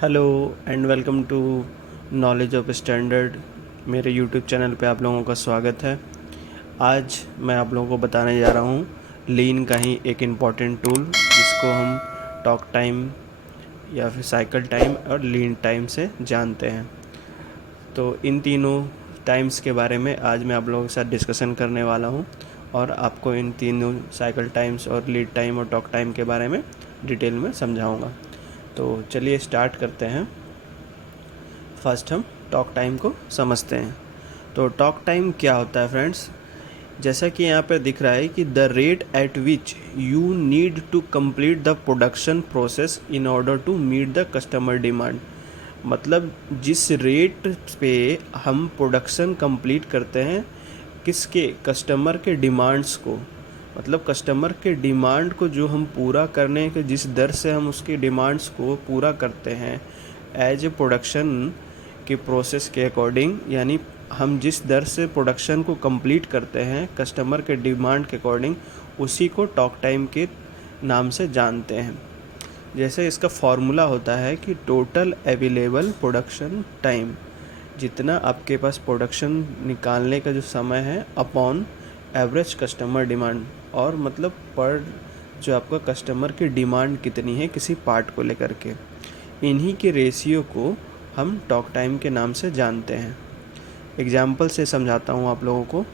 Hello and welcome to knowledge of standard. मेरे YouTube channel पे आप लोगों का स्वागत है। आज मैं आप लोगों को बताने जा रहा हूँ लीन का ही एक इम्पॉर्टेंट टूल जिसको हम टॉक टाइम या फिर साइकिल टाइम और लीन टाइम से जानते हैं। तो इन तीनों टाइम्स के बारे में आज मैं आप लोगों के साथ डिस्कशन करने वाला हूँ और आपको इन तीनों साइकिल टाइम्स और लीड टाइम और टॉक टाइम के बारे में डिटेल में समझाऊँगा। तो चलिए स्टार्ट करते हैं। फर्स्ट हम टॉक टाइम को समझते हैं। तो टॉक टाइम क्या होता है फ्रेंड्स? जैसा कि यहाँ पे दिख रहा है कि the rate at which you need to complete the production process in order to meet the customer demand. मतलब जिस रेट पे हम प्रोडक्शन कंप्लीट करते हैं, किसके? कस्टमर के डिमांड्स को। मतलब कस्टमर के डिमांड को जो हम पूरा करने के जिस दर से हम उसकी डिमांड्स को पूरा करते हैं एज ए प्रोडक्शन के प्रोसेस के अकॉर्डिंग, यानी हम जिस दर से प्रोडक्शन को कंप्लीट करते हैं कस्टमर के डिमांड के अकॉर्डिंग, उसी को टॉक टाइम के नाम से जानते हैं। जैसे इसका फॉर्मूला होता है कि टोटल अवेलेबल प्रोडक्शन टाइम, जितना आपके पास प्रोडक्शन निकालने का जो समय है अपॉन एवरेज कस्टमर डिमांड, और मतलब पर जो आपका कस्टमर की डिमांड कितनी है किसी पार्ट को लेकर के, इन्हीं के रेशियो को हम टॉक टाइम के नाम से जानते हैं। एग्जाम्पल से समझाता हूँ आप लोगों को।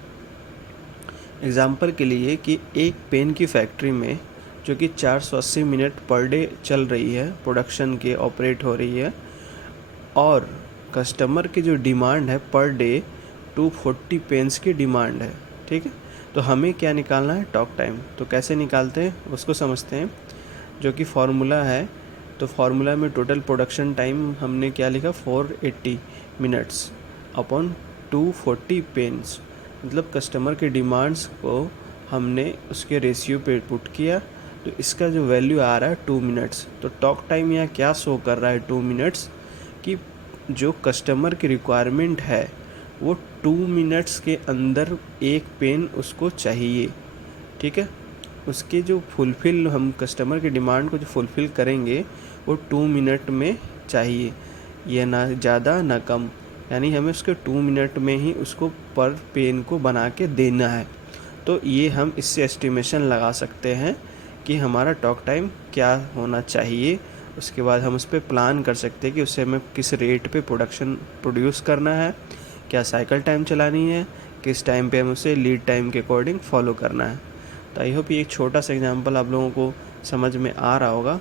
एग्जाम्पल के लिए कि एक पेन की फैक्ट्री में जो कि 480 मिनट पर डे चल रही है, प्रोडक्शन के ऑपरेट हो रही है, और कस्टमर की जो डिमांड है पर डे 240 पेन्स की डिमांड है, ठीक है। तो हमें क्या निकालना है? Talk time. तो कैसे निकालते हैं उसको समझते हैं, जो कि फार्मूला है। तो फार्मूला में टोटल प्रोडक्शन टाइम हमने क्या लिखा? 480 मिनट्स अपॉन 240 पेन्स। मतलब कस्टमर के डिमांड्स को हमने उसके रेशियो पे पुट किया, तो इसका जो वैल्यू आ रहा है 2 मिनट्स। तो टॉक टाइम यहाँ क्या शो कर रहा है? 2 मिनट्स। कि जो कस्टमर की रिक्वायरमेंट है वो 2 मिनट्स के अंदर एक पेन उसको चाहिए, ठीक है। उसके जो फुलफ़िल हम कस्टमर की डिमांड को जो फुलफ़िल करेंगे वो 2 मिनट में चाहिए, ये ना ज़्यादा ना कम। यानी हमें उसके 2 मिनट में ही उसको पर पेन को बना के देना है। तो ये हम इससे एस्टिमेशन लगा सकते हैं कि हमारा टॉक टाइम क्या होना चाहिए। उसके बाद हम उस पर प्लान कर सकते हैं कि उससे हमें किस रेट पे प्रोडक्शन प्रोड्यूस करना है, क्या साइकिल टाइम चलानी है, किस टाइम पे हमें उसे लीड टाइम के अकॉर्डिंग फॉलो करना है। तो आई होप ये एक छोटा सा एग्जांपल आप लोगों को समझ में आ रहा होगा।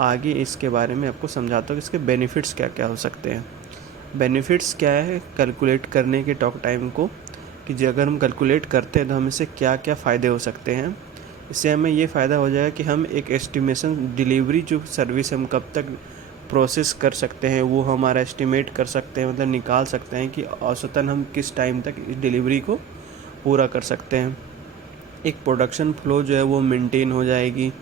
आगे इसके बारे में आपको समझाता हूँ कि इसके बेनिफिट्स क्या क्या हो सकते हैं। बेनिफिट्स क्या है कैलकुलेट करने के टॉक टाइम को, कि जो अगर हम कैलकुलेट करते हैं तो हमें इससे क्या क्या फ़ायदे हो सकते हैं। इससे हमें ये फ़ायदा हो जाएगा कि हम एक एस्टिमेशन डिलीवरी जो सर्विस हम कब तक प्रोसेस कर सकते हैं वो हमारा एस्टिमेट कर सकते हैं, मतलब निकाल सकते हैं कि औसतन हम किस टाइम तक इस डिलीवरी को पूरा कर सकते हैं। एक प्रोडक्शन फ्लो जो है वो मेंटेन हो जाएगी,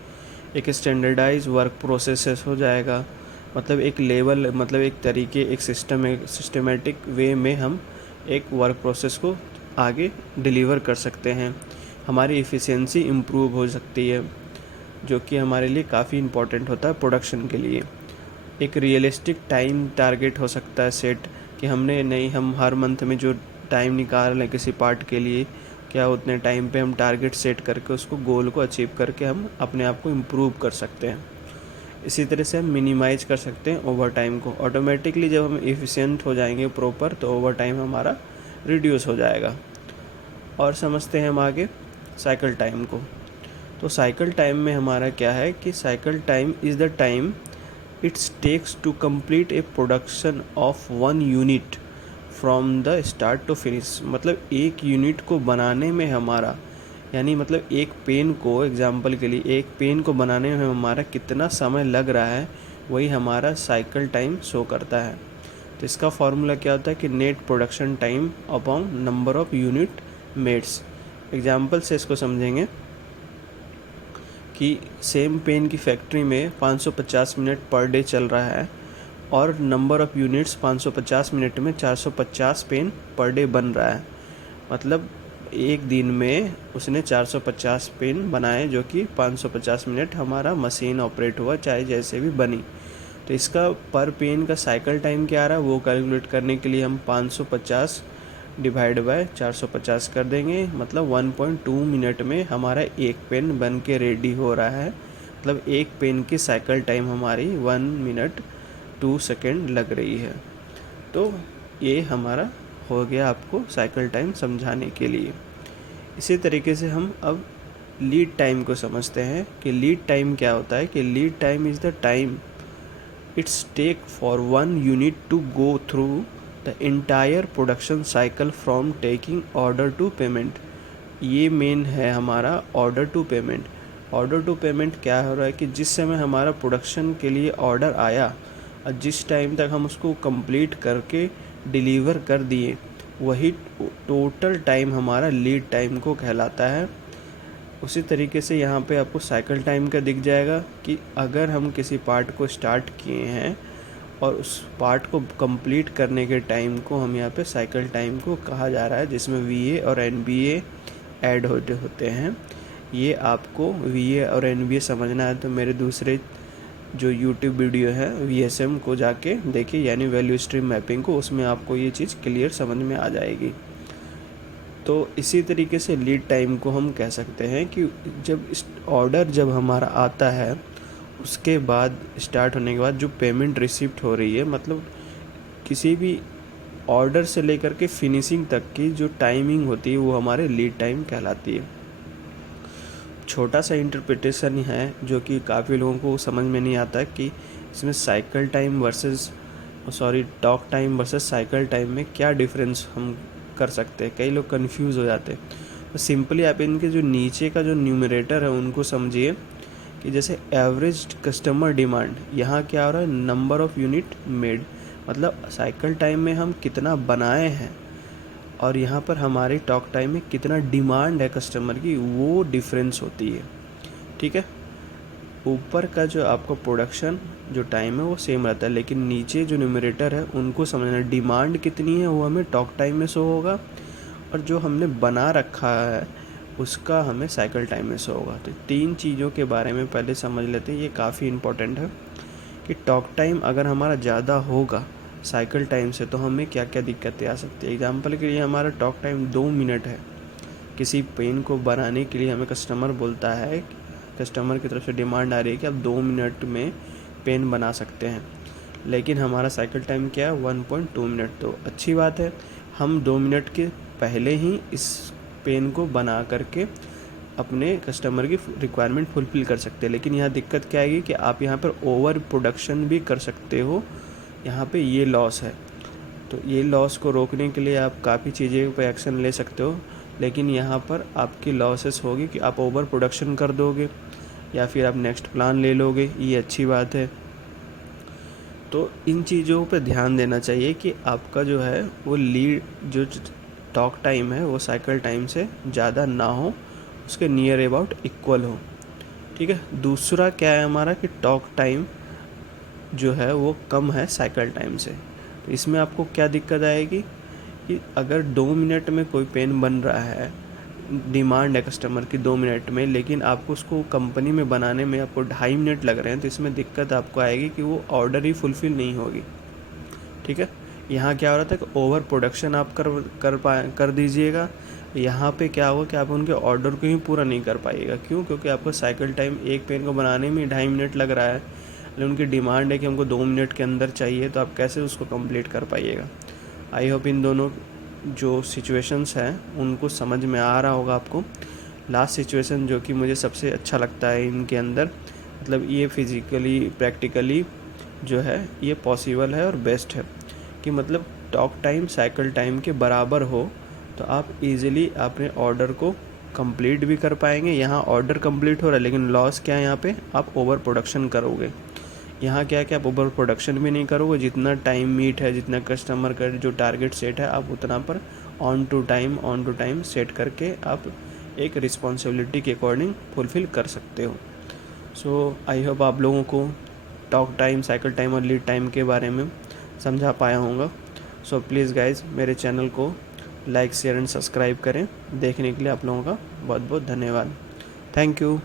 एक स्टैंडर्डाइज वर्क प्रोसेसेस हो जाएगा। मतलब एक लेवल, मतलब एक तरीके, एक सिस्टमेटिक वे में हम एक वर्क प्रोसेस को आगे डिलीवर कर सकते हैं। हमारी इफ़िशियंसी इम्प्रूव हो सकती है, जो कि हमारे लिए काफ़ी इम्पोर्टेंट होता है प्रोडक्शन के लिए। एक रियलिस्टिक टाइम टारगेट हो सकता है सेट, कि हमने नहीं, हम हर मंथ में जो टाइम निकाल रहे हैं किसी पार्ट के लिए, क्या उतने टाइम पे हम टारगेट सेट करके उसको गोल को अचीव करके हम अपने आप को इम्प्रूव कर सकते हैं। इसी तरह से हम मिनिमाइज कर सकते हैं ओवर टाइम को। ऑटोमेटिकली जब हम एफिशिएंट हो जाएंगे प्रॉपर, तो ओवर टाइम हमारा रिड्यूस हो जाएगा। और समझते हैं हम आगे साइकिल टाइम को। तो साइकिल टाइम में हमारा क्या है कि cycle time is the time it's takes to complete a production of 1 unit from the start to finish. मतलब एक यूनिट को बनाने में हमारा, यानी मतलब एक पेन को, एग्जांपल के लिए एक पेन को बनाने में हमारा कितना समय लग रहा है, वही हमारा साइकिल टाइम शो करता है। तो इसका फॉर्मूला क्या होता है कि net production time upon number of unit mades. Example से इसको समझेंगे कि सेम पेन की फैक्ट्री में 550 मिनट पर डे चल रहा है और नंबर ऑफ़ यूनिट्स 550 मिनट में 450 पेन पर डे बन रहा है। मतलब एक दिन में उसने 450 पेन बनाए, जो कि 550 मिनट हमारा मशीन ऑपरेट हुआ, चाहे जैसे भी बनी। तो इसका पर पेन का साइकिल टाइम क्या आ रहा है वो कैलकुलेट करने के लिए हम 550 डिवाइड बाय 450 कर देंगे, मतलब 1.2 मिनट में हमारा एक पेन बन के रेडी हो रहा है। मतलब एक पेन की साइकिल टाइम हमारी 1 मिनट 2 सेकेंड लग रही है। तो ये हमारा हो गया आपको साइकिल टाइम समझाने के लिए। इसी तरीके से हम अब लीड टाइम को समझते हैं कि लीड टाइम क्या होता है। कि lead time is the time it's take for one unit to go through the entire production cycle from taking order to payment. ये मेन है हमारा order to payment. Order to payment क्या हो रहा है कि जिस समय हमारा प्रोडक्शन के लिए ऑर्डर आया और जिस टाइम तक हम उसको कंप्लीट करके डिलीवर कर दिए, वही टोटल टाइम हमारा लीड टाइम को कहलाता है। उसी तरीके से यहाँ पे आपको साइकिल टाइम का दिख जाएगा कि अगर हम किसी पार्ट को स्टार्ट किए हैं और उस पार्ट को कंप्लीट करने के टाइम को हम यहाँ पे साइकिल टाइम को कहा जा रहा है, जिसमें VA और NBA ऐड होते हैं। ये आपको VA और NBA समझना है तो मेरे दूसरे जो YouTube वीडियो है VSM को जाके देखिए, यानी वैल्यू स्ट्रीम मैपिंग को, उसमें आपको ये चीज़ क्लियर समझ में आ जाएगी। तो इसी तरीके से लीड टाइम को हम कह सकते हैं कि जब हमारा आता है उसके बाद स्टार्ट होने के बाद जो पेमेंट रिसिप्ट हो रही है, मतलब किसी भी ऑर्डर से लेकर के फिनिशिंग तक की जो टाइमिंग होती है वो हमारे लीड टाइम कहलाती है। छोटा सा इंटरप्रिटेशन है जो कि काफ़ी लोगों को समझ में नहीं आता कि इसमें cycle time versus talk time versus cycle time में क्या डिफरेंस हम कर सकते हैं। कई लोग कंफ्यूज हो जाते हैं। तो सिंपली आप इनके जो नीचे का जो न्यूमरेटर है उनको समझिए कि जैसे एवरेज कस्टमर डिमांड, यहाँ क्या हो रहा है, नंबर ऑफ यूनिट मेड, मतलब साइकिल टाइम में हम कितना बनाए हैं और यहाँ पर हमारे टॉक टाइम में कितना डिमांड है कस्टमर की, वो डिफरेंस होती है। ठीक है, ऊपर का जो आपका प्रोडक्शन जो टाइम है वो सेम रहता है, लेकिन नीचे जो न्यूमरेटर है उनको समझना, डिमांड कितनी है वो हमें टॉक टाइम में शो होगा और जो हमने बना रखा है उसका हमें साइकिल टाइम में शो होगा। तो तीन चीज़ों के बारे में पहले समझ लेते हैं, ये काफ़ी इम्पोर्टेंट है कि टॉक टाइम अगर हमारा ज़्यादा होगा साइकिल टाइम से तो हमें क्या क्या दिक्कतें आ सकती है। एग्जांपल के लिए हमारा टॉक टाइम 2 मिनट है, किसी पेन को बनाने के लिए हमें कस्टमर बोलता है, कस्टमर की तरफ से डिमांड आ रही है कि आप 2 मिनट में पेन बना सकते हैं, लेकिन हमारा साइकिल टाइम क्या है 1.2 मिनट। तो अच्छी बात है, हम 2 मिनट के पहले ही इस पेन को बना करके अपने कस्टमर की रिक्वायरमेंट फुलफ़िल कर सकते हैं। लेकिन यहाँ दिक्कत क्या आएगी कि आप यहाँ पर ओवर प्रोडक्शन भी कर सकते हो, यहाँ पे ये लॉस है। तो ये लॉस को रोकने के लिए आप काफ़ी चीज़ें पे एक्शन ले सकते हो, लेकिन यहाँ पर आपकी लॉसेस होगी कि आप ओवर प्रोडक्शन कर दोगे या फिर आप नेक्स्ट प्लान ले लोगे, ये अच्छी बात है। तो इन चीज़ों पे ध्यान देना चाहिए कि आपका जो है वो लीड जो टॉक टाइम है वो साइकिल टाइम से ज़्यादा ना हो, उसके नियर अबाउट इक्वल हो। ठीक है, दूसरा क्या है हमारा कि टॉक टाइम जो है वो कम है साइकिल टाइम से। तो इसमें आपको क्या दिक्कत आएगी कि अगर 2 मिनट में कोई पेन बन रहा है, डिमांड है कस्टमर की 2 मिनट में, लेकिन आपको उसको कंपनी में बनाने में आपको 2.5 मिनट लग रहे हैं, तो इसमें दिक्कत आपको आएगी कि वो ऑर्डर ही फुलफ़िल नहीं होगी। ठीक है, यहाँ क्या हो रहा था कि ओवर प्रोडक्शन आप कर दीजिएगा, यहाँ पे क्या होगा कि आप उनके ऑर्डर को ही पूरा नहीं कर पाइएगा। क्यों? क्योंकि आपको साइकिल टाइम एक पेन को बनाने में 2.5 मिनट लग रहा है, लेकिन उनकी डिमांड है कि हमको 2 मिनट के अंदर चाहिए, तो आप कैसे उसको कंप्लीट कर पाइएगा। आई होप इन दोनों जो सिचुएशंस हैं उनको समझ में आ रहा होगा आपको। लास्ट सिचुएशन जो कि मुझे सबसे अच्छा लगता है इनके अंदर, मतलब ये फिज़िकली प्रैक्टिकली जो है ये पॉसिबल है और बेस्ट है कि मतलब टॉक टाइम साइकिल टाइम के बराबर हो तो आप इजीली अपने ऑर्डर को कंप्लीट भी कर पाएंगे। यहाँ ऑर्डर कंप्लीट हो रहा है, लेकिन लॉस क्या है यहाँ पे, आप ओवर प्रोडक्शन करोगे। यहाँ क्या है कि आप ओवर प्रोडक्शन भी नहीं करोगे, जितना टाइम मीट है, जितना कस्टमर का जो टारगेट सेट है, आप उतना पर ऑन टू टाइम सेट करके आप एक रिस्पॉन्सिबिलिटी के अकॉर्डिंग फुलफ़िल कर सकते हो। सो आई होप आप लोगों को टॉक टाइम, साइकिल टाइम और लीड टाइम के बारे में समझा पाया होगा। सो प्लीज़ गाइज मेरे चैनल को लाइक, शेयर एंड सब्सक्राइब करें। देखने के लिए आप लोगों का बहुत बहुत धन्यवाद। Thank you.